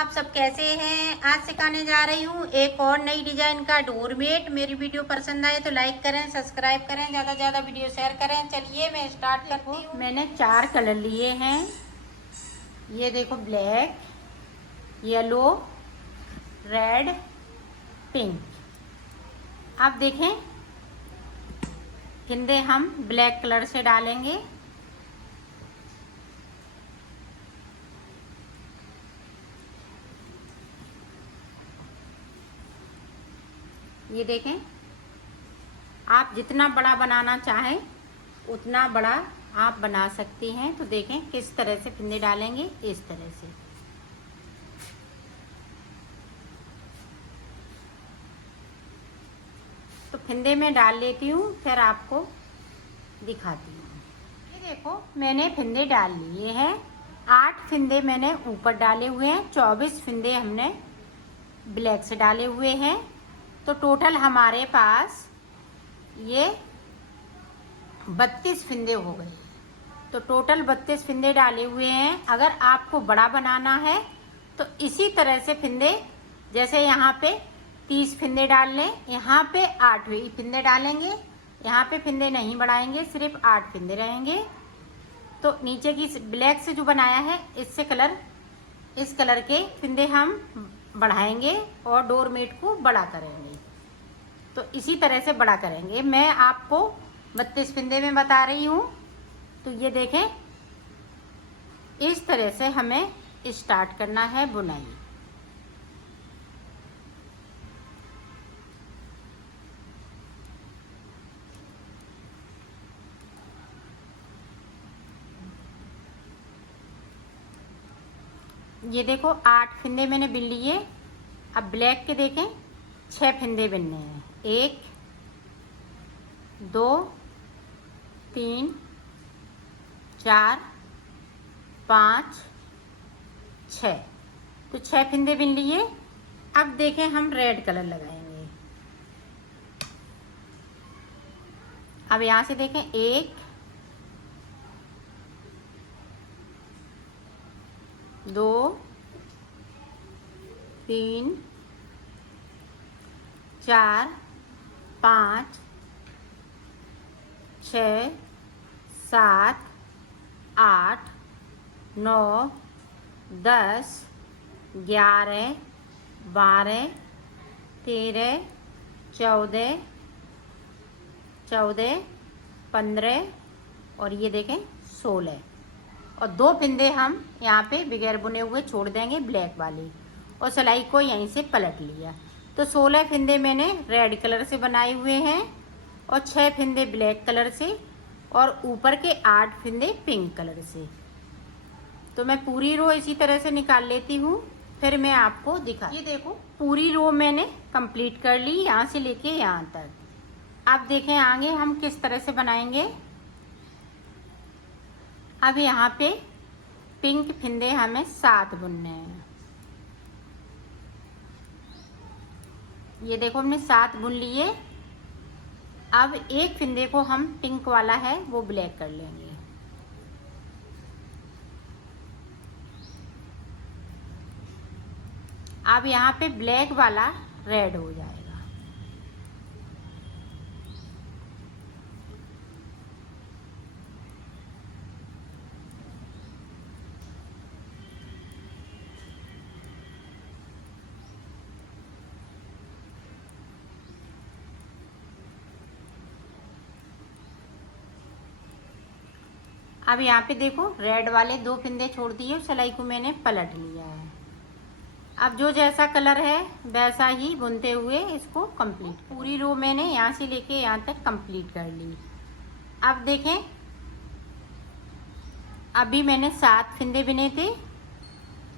आप सब कैसे हैं। आज सिखाने जा रही हूँ एक और नई डिजाइन का डोरमेट। मेरी वीडियो पसंद आए तो लाइक करें, सब्सक्राइब करें, ज़्यादा से ज़्यादा वीडियो शेयर करें। चलिए मैं स्टार्ट करती हूँ। मैंने 4 कलर लिए हैं। ये देखो, ब्लैक, येलो, रेड, पिंक। आप देखें, फिंदे हम ब्लैक कलर से डालेंगे। ये देखें, आप जितना बड़ा बनाना चाहें उतना बड़ा आप बना सकती हैं। तो देखें किस तरह से फिंदे डालेंगे, इस तरह से। तो फिंदे में डाल लेती हूँ, फिर आपको दिखाती हूँ। ये देखो, मैंने फिंदे डाल लिए हैं। 8 फिंदे मैंने ऊपर डाले हुए हैं, 24 फिंदे हमने ब्लैक से डाले हुए हैं। तो टोटल हमारे पास ये 32 फिंदे हो गए। तो टोटल 32 फिंदे डाले हुए हैं। अगर आपको बड़ा बनाना है तो इसी तरह से फिंदे, जैसे यहाँ पे 30 फिंदे डाल लें, यहाँ पे 8 फिंदे डालेंगे, यहाँ पे फिंदे नहीं बढ़ाएंगे, सिर्फ 8 फिंदे रहेंगे। तो नीचे की ब्लैक से जो बनाया है, इससे इस कलर के फिंदे हम बढ़ाएंगे और डोरमेट को बड़ा करेंगे। तो इसी तरह से बड़ा करेंगे। मैं आपको 32 फिंदे में बता रही हूँ। तो ये देखें, इस तरह से हमें स्टार्ट करना है बुनाई। ये देखो, 8 फिंदे मैंने बिन लिए। अब ब्लैक के देखें, 6 फिंदे बिनने हैं। 1 2 3 4 5 6। तो 6 फिंदे बिन लिए। अब देखें, हम रेड कलर लगाएंगे। अब यहाँ से देखें, 1 2 3 4 5 6 7 8 9 10 11 12 13 14 15 और ये देखें 16। और 2 फिंदे हम यहाँ पे बगैर बुने हुए छोड़ देंगे, ब्लैक वाली, और सिलाई को यहीं से पलट लिया। तो 16 फिंदे मैंने रेड कलर से बनाए हुए हैं और 6 फिंदे ब्लैक कलर से और ऊपर के 8 फिंदे पिंक कलर से। तो मैं पूरी रो इसी तरह से निकाल लेती हूँ, फिर मैं आपको दिखा। ये देखो, पूरी रो मैंने कंप्लीट कर ली, यहाँ से लेके यहाँ तक। अब देखें आगे हम किस तरह से बनाएंगे। अब यहाँ पे पिंक फिंदे हमें 7 बुनने हैं। ये देखो, हमने 7 बुन लिए। अब एक फिंदे को हम पिंक वाला है वो ब्लैक कर लेंगे। अब यहाँ पे ब्लैक वाला रेड हो जाएगा। अब यहाँ पे देखो, रेड वाले 2 फिंदे छोड़ दिए, सिलाई को मैंने पलट लिया है। अब जो जैसा कलर है वैसा ही बुनते हुए इसको कंप्लीट। पूरी रो मैंने यहाँ से लेके यहाँ तक कंप्लीट कर ली। अब देखें, अभी मैंने 7 फिंदे बिने थे,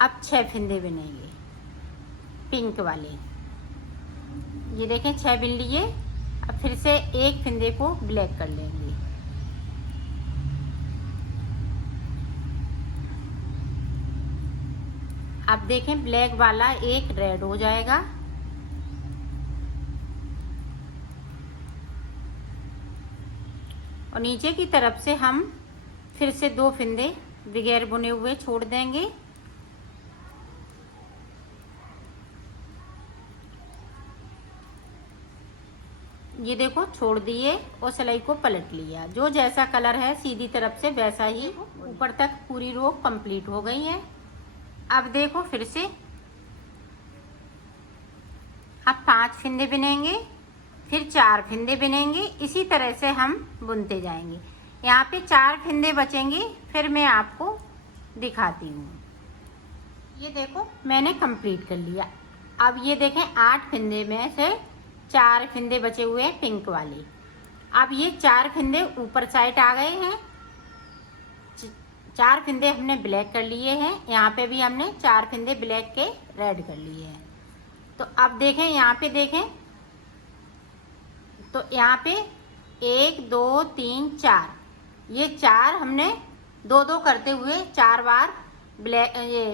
अब 6 फिंदे बिनेंगे पिंक वाले। ये देखें, 6 बिन लिए। अब फिर से एक फिंदे को ब्लैक कर लेंगे। अब देखें, ब्लैक वाला एक रेड हो जाएगा। और नीचे की तरफ से हम फिर से 2 फिंदे बगैर बुने हुए छोड़ देंगे। ये देखो छोड़ दिए और सिलाई को पलट लिया। जो जैसा कलर है सीधी तरफ से वैसा ही ऊपर तक पूरी रो कंप्लीट हो गई है। अब देखो फिर से अब 5 फंदे बिनेंगे, फिर 4 फंदे बिनेंगे। इसी तरह से हम बुनते जाएंगे। यहाँ पे 4 फंदे बचेंगे, फिर मैं आपको दिखाती हूँ। ये देखो मैंने कंप्लीट कर लिया। अब ये देखें 8 फंदे में से 4 फंदे बचे हुए हैं पिंक वाले। अब ये 4 फंदे ऊपर साइड आ गए हैं। 4 फंदे हमने ब्लैक कर लिए हैं। यहाँ पे भी हमने 4 फंदे ब्लैक के रेड कर लिए हैं। तो अब देखें यहाँ पे देखें तो यहाँ पे 1 2 3 4, ये 4 हमने 2 2 करते हुए 4 बार ब्लैक ये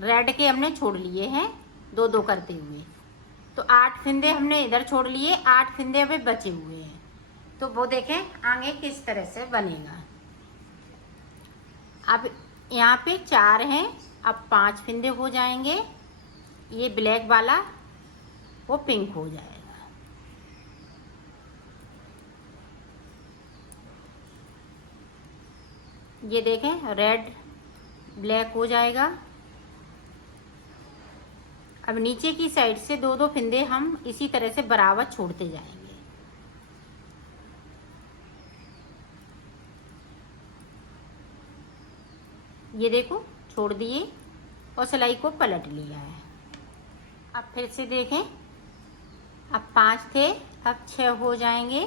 रेड के हमने छोड़ लिए हैं 2 2 करते हुए। तो 8 फंदे हमने इधर छोड़ लिए, 8 फंदे अभी बचे हुए हैं। तो वो देखें आगे किस तरह से बनेगा। अब यहाँ पे 4 हैं, अब 5 फंदे हो जाएंगे। ये ब्लैक वाला वो पिंक हो जाएगा। ये देखें रेड ब्लैक हो जाएगा। अब नीचे की साइड से 2 2 फंदे हम इसी तरह से बराबर छोड़ते जाएंगे। ये देखो छोड़ दिए और सिलाई को पलट लिया है। अब फिर से देखें, अब 5 थे, अब 6 हो जाएंगे।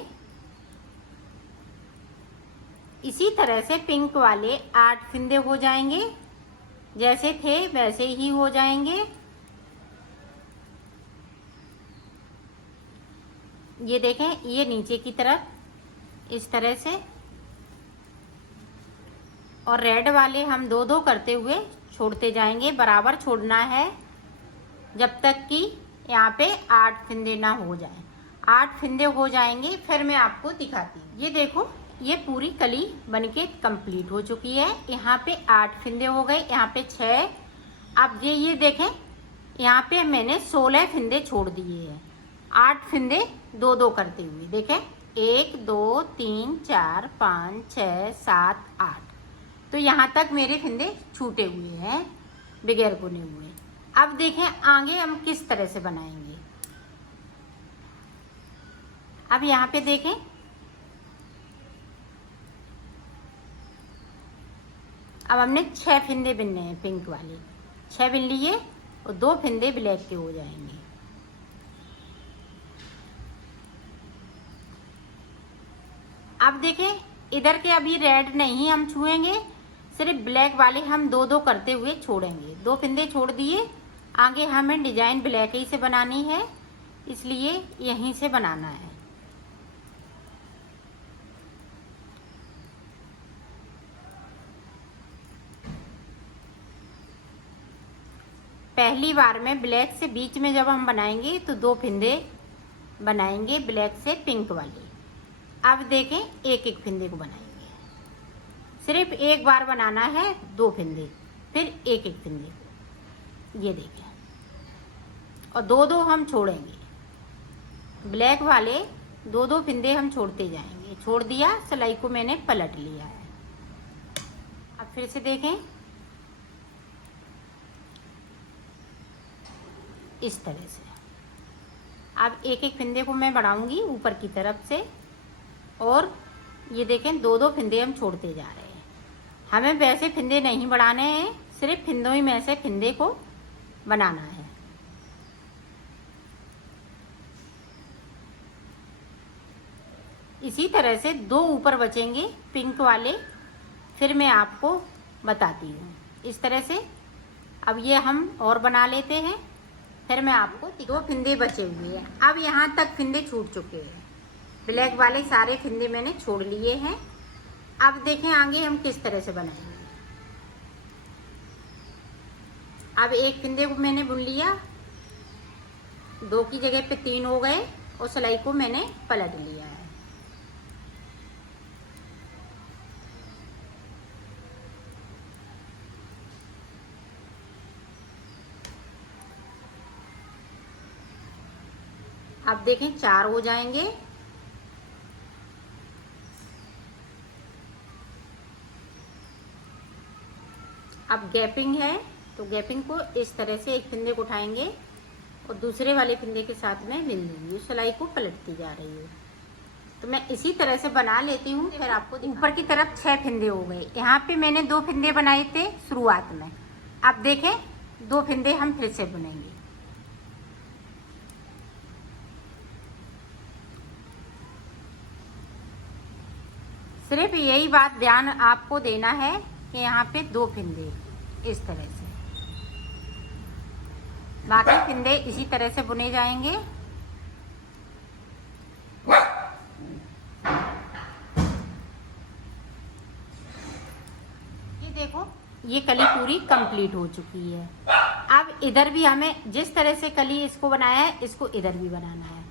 इसी तरह से पिंक वाले 8 फंदे हो जाएंगे, जैसे थे वैसे ही हो जाएंगे। ये देखें ये नीचे की तरफ इस तरह से, और रेड वाले हम 2 2 करते हुए छोड़ते जाएंगे। बराबर छोड़ना है जब तक कि यहाँ पे 8 फंदे ना हो जाए। 8 फंदे हो जाएंगे फिर मैं आपको दिखाती हूँ। ये देखो ये पूरी कली बनके कंप्लीट हो चुकी है। यहाँ पे 8 फंदे हो गए, यहाँ पे 6। अब ये देखें यहाँ पे मैंने 16 फंदे छोड़ दिए हैं। 8 फंदे 2 2 करते हुए देखें 1 2 3 4 5 6 7 8। तो यहाँ तक मेरे फंदे छूटे हुए हैं, बगैर बुने हुए। अब देखें आगे हम किस तरह से बनाएंगे। अब यहाँ पे देखें अब हमने 6 फंदे बिनने हैं पिंक वाले। 6 बिन लिए और 2 फंदे ब्लैक के हो जाएंगे। अब देखें इधर के अभी रेड नहीं हम छुएंगे, सिर्फ ब्लैक वाले हम 2 2 करते हुए छोड़ेंगे। 2 फंदे छोड़ दिए। आगे हमें डिजाइन ब्लैक ही से बनानी है, इसलिए यहीं से बनाना है। पहली बार में ब्लैक से बीच में जब हम बनाएंगे तो 2 फंदे बनाएंगे ब्लैक से पिंक वाले। अब देखें एक एक फंदे को बनाएंगे। सिर्फ एक बार बनाना है 2 फंदे, फिर एक एक फंदे को। ये देखें और 2 2 हम छोड़ेंगे। ब्लैक वाले 2 2 फंदे हम छोड़ते जाएंगे। छोड़ दिया, सिलाई को मैंने पलट लिया है। अब फिर से देखें इस तरह से। अब एक एक फंदे को मैं बढ़ाऊंगी ऊपर की तरफ से, और ये देखें 2 2 फंदे हम छोड़ते जा रहे हैं। हमें वैसे फंदे नहीं बढ़ाने हैं, सिर्फ फंदों ही में से फंदे को बनाना है। इसी तरह से 2 ऊपर बचेंगे पिंक वाले, फिर मैं आपको बताती हूँ इस तरह से। अब ये हम और बना लेते हैं, फिर मैं आपको 2 फंदे बचे हुए हैं। अब यहाँ तक फंदे छूट चुके हैं। ब्लैक वाले सारे फंदे मैंने छोड़ लिए हैं। अब देखें आगे हम किस तरह से बनाएंगे। अब एक फंदे को मैंने बुन लिया, 2 की जगह पे 3 हो गए, और सिलाई को मैंने पलट लिया है। अब देखें 4 हो जाएंगे, अब गैपिंग है तो गैपिंग को इस तरह से एक फंदे को उठाएंगे और दूसरे वाले फंदे के साथ में बिन दूंगी। उस सिलाई को पलटती जा रही है। तो मैं इसी तरह से बना लेती हूँ। फिर आपको ऊपर की तरफ 6 फंदे हो गए। यहाँ पे मैंने 2 फंदे बनाए थे शुरुआत में। अब देखें 2 फंदे हम फिर से बुनेंगे। सिर्फ यही बात ध्यान आपको देना है कि यहाँ पे 2 फंदे इस तरह से, बाकी फंदे इसी तरह से बुने जाएंगे। ये देखो ये कली पूरी कंप्लीट हो चुकी है। अब इधर भी हमें जिस तरह से कली इसको बनाया है इसको इधर भी बनाना है।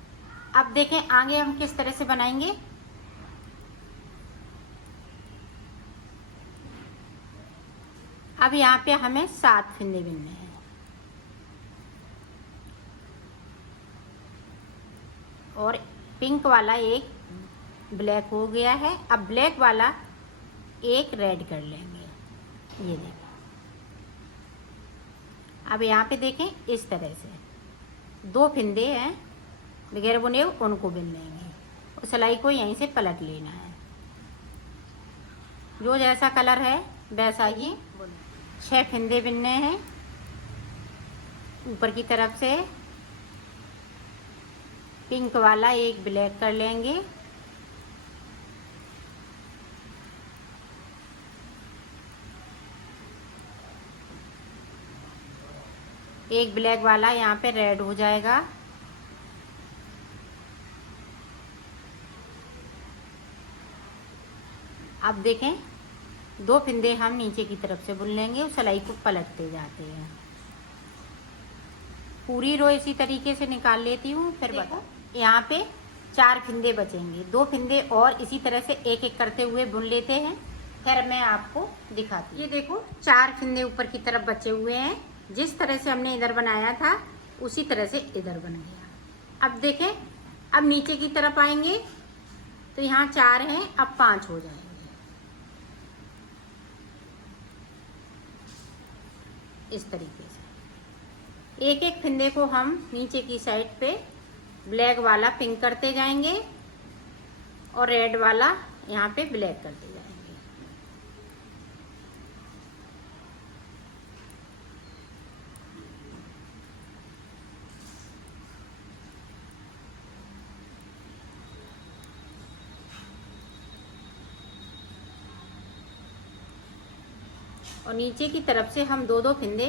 अब देखें आगे हम किस तरह से बनाएंगे। अब यहाँ पे हमें 7 फंदे बिनने हैं और पिंक वाला एक ब्लैक हो गया है। अब ब्लैक वाला एक रेड कर लेंगे। ये देखें, अब यहाँ पे देखें इस तरह से 2 फंदे हैं बगैर बुने, उनको बिन लेंगे और सिलाई को यहीं से पलट लेना है। जो जैसा कलर है वैसा ही 6 फंदे बिनने हैं ऊपर की तरफ से। पिंक वाला एक ब्लैक कर लेंगे, एक ब्लैक वाला यहाँ पे रेड हो जाएगा। अब देखें 2 फंदे हम नीचे की तरफ से बुन लेंगे और सिलाई को पलटते जाते हैं। पूरी रो इसी तरीके से निकाल लेती हूँ। फिर बताओ यहाँ पे 4 फंदे बचेंगे। 2 फंदे और इसी तरह से एक एक करते हुए बुन लेते हैं। फिर मैं आपको दिखाती हूँ। ये देखो 4 फंदे ऊपर की तरफ बचे हुए हैं। जिस तरह से हमने इधर बनाया था उसी तरह से इधर बन गया। अब देखें अब नीचे की तरफ आएंगे तो यहाँ 4 हैं, अब 5 हो जाएंगे। इस तरीके से एक एक फंदे को हम नीचे की साइड पे ब्लैक वाला पिंक करते जाएंगे और रेड वाला यहाँ पे ब्लैक करते जाएंगे। और नीचे की तरफ से हम 2-2 फंदे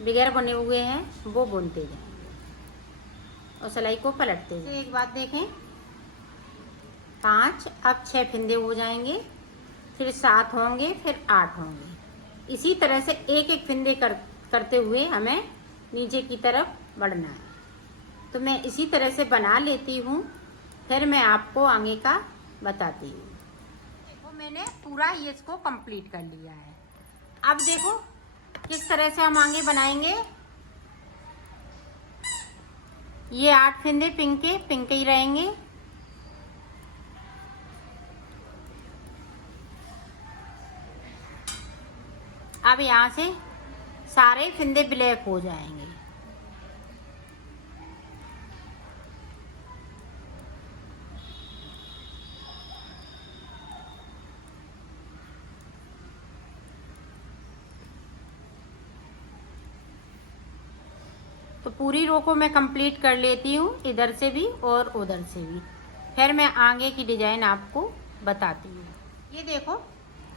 बगैर बने हुए हैं वो बुनते जाएंगे और सिलाई को पलटते जाएंगे। एक बात देखें 5, अब 6 फंदे हो जाएंगे, फिर 7 होंगे, फिर 8 होंगे। इसी तरह से एक एक फंदे करते हुए हमें नीचे की तरफ बढ़ना है। तो मैं इसी तरह से बना लेती हूँ, फिर मैं आपको आगे का बताती हूँ। देखो मैंने पूरा ये इसको कंप्लीट कर लिया है। अब देखो किस तरह से हम आगे बनाएंगे। ये 8 फंदे पिंक ही रहेंगे। अब यहाँ से सारे फंदे ब्लैक हो जाएंगे। तो पूरी रो को मैं कंप्लीट कर लेती हूँ, इधर से भी और उधर से भी। फिर मैं आगे की डिजाइन आपको बताती हूँ। ये देखो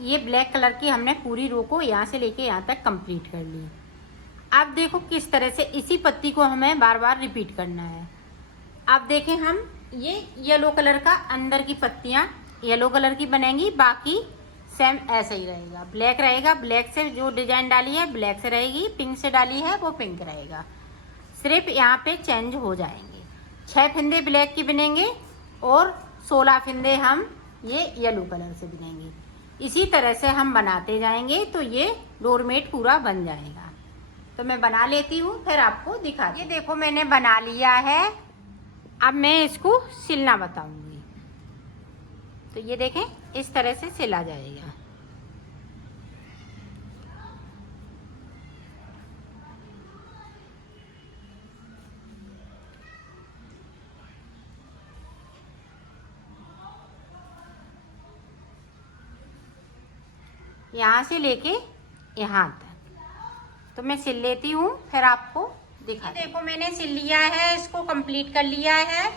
ये ब्लैक कलर की हमने पूरी रो को यहाँ से लेके यहाँ तक कंप्लीट कर ली। अब देखो किस तरह से इसी पत्ती को हमें बार बार रिपीट करना है। अब देखें हम ये येलो कलर का अंदर की पत्तियाँ येलो कलर की बनेंगी, बाकी सेम ऐसा ही रहेगा। ब्लैक रहेगा, ब्लैक से जो डिजाइन डाली है ब्लैक से रहेगी, पिंक से डाली है वो पिंक रहेगा। सिर्फ यहाँ पे चेंज हो जाएंगे। 6 फंदे ब्लैक की बनेंगे और 16 फंदे हम ये येलो कलर से बनेंगे। इसी तरह से हम बनाते जाएंगे तो ये डोरमेट पूरा बन जाएगा। तो मैं बना लेती हूँ, फिर आपको दिखाती हूँ। ये देखो मैंने बना लिया है। अब मैं इसको सिलना बताऊंगी। तो ये देखें इस तरह से सिला जाएगा। यहाँ से लेके यहाँ तक। तो मैं सिल लेती हूँ, फिर आपको दिखा। देखो मैंने सिल लिया है, इसको कंप्लीट कर लिया है।